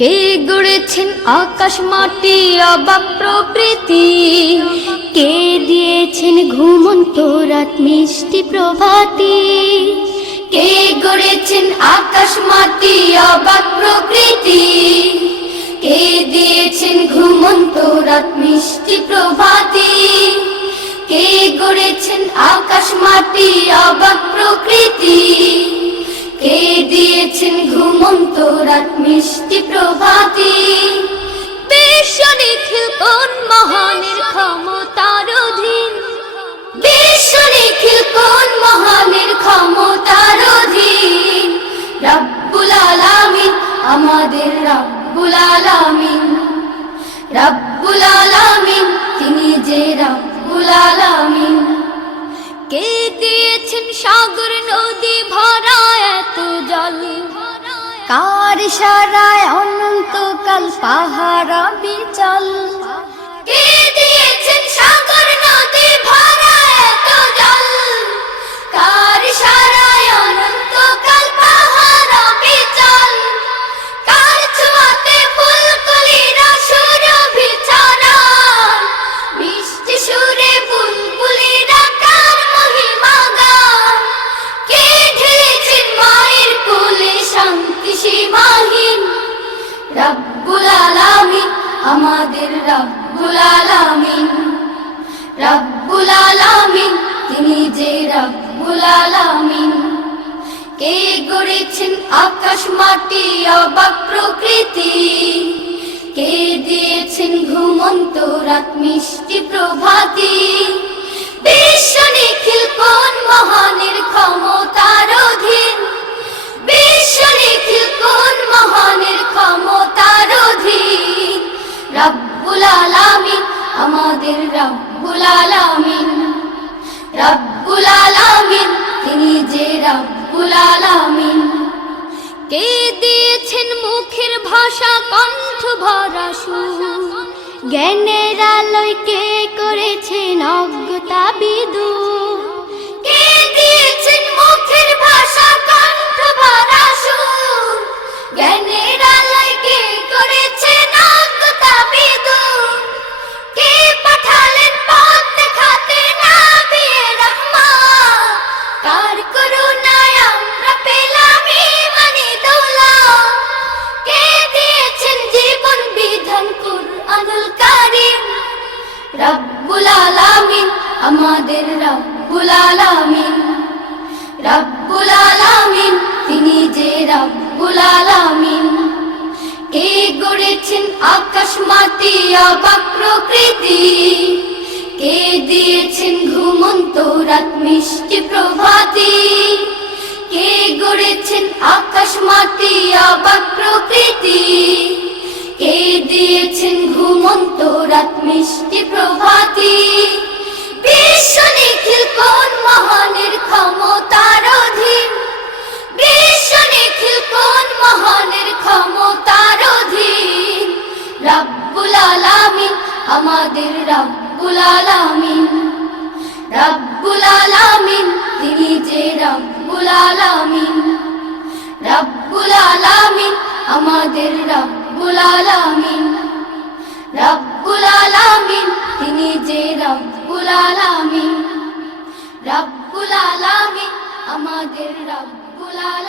কে গড়েছেন আকাশ মাটি অবাক প্রকৃতি, কে দিয়েছেন ঘুমন্ত রাত মিষ্টি প্রভাতি। কে গড়েছেন আকাশ মাটি অবাক প্রকৃতি, কে দিয়েছেন ঘুমন্ত রাত মিষ্টি প্রভাতি। কে গড়েছেন আকাশ মাটি অবাক প্রকৃতি, কে দিয়েছেন ঘুমন্ত রাত মিষ্টি প্রভাতি। বিশ্ব নিখিল কোন মহানের ক্ষমতার অধীন, বিশ্ব নিখিল কোন মহানের ক্ষমতার অধীন। রব্বুল আলামিন আমাদের রব্বুল আলামিন, রব্বুল আলামিন তিনি যে রব্বুল আলামিন। কে দিয়েছেন সাগর নদী ভরা এত জল, কার ইশারায় অনন্তকাল পাহাড় বিচল। কে দিয়েছেন সাগর নদী ভরা এত জল, কার ইশারায় অনন্তকাল পাহাড় বিচল। কার ছোঁয়াতে ফুলকলিরা সুরভি ছড়ায়, মিষ্টি সুরে বুলবুলিরা কার মহিমা গায়। কে ঢেলেছেন মায়ের কোলে শান্তি সীমাহীন, রব্বুল আলামিন আমাদের রব্বুল আলামিন, রব্বুল আলামিন তিনি যে রব্বুল আলামিন। কে গড়েছেন আকাশ মাটি অবাক প্রকৃতি, কে দিয়েছেন ঘুমন্ত রাত মিষ্টি প্রভাতি। বিশ্ব নিখিল কোন মহানের ক্ষমতার অধীন, বিশ্ব নিখিল কোন মহানের ক্ষমতার অধীন। রব্বুল আলামিন আমাদের রব্বুল আলামিন, রব্বুল আলামিন তিনি যে রব্বুল আলামিন। কে দিয়েছেন মুখের ভাষা কণ্ঠ ভরা সুর, জ্ঞানের আলোয় কে করেছেন অজ্ঞতা বিদূর। কে দিয়েছেন মুখের ভাষা কণ্ঠ ভরা সুর, জ্ঞানের আলোয় কে করেছেন অজ্ঞতা বিদূর। কে পাঠালেন পথ দেখাতে নবিয়ে রহমত, কার করুণায় আমরা পেলাম ঈমানি দৌলত। কে দিয়েছেন জীবন বিধান কুরআনুল কারীম, রব্বুল আলামিন আমাদের রব্বুল আলামিন, রব্বুল আলামিন তিনি যে রব্বুল আলামিন। কে গড়েছেন আকাশ মাটি অবাক প্রকৃতি, কে দিয়েছেন ঘুমন্ত রাত মিষ্টি প্রভাতি। কে গড়েছেন আকাশ মাটি অবাক প্রকৃতি, কে দিয়েছেন ঘুমন্ত রাত মিষ্টি প্রভাতি। বিশ্ব নিখিল কোন মহানের ক্ষমতার অধীন, বিশ্ব নিখিল কোন মহানের ক্ষমতার অধীন। রব্বুল আলামিন আমাদের রব্বুল আলামিন, রব্বুল আলামিন তিনি যে রব্বুল আলামিন। রব্বুল আলামিন আমাদের রব্বুল আলামিন, রব্বুল আলামিন তিনি যে রব্বুল আলামিন। রব্বুল আলামিন আমাদের রব্বুল আলামিন।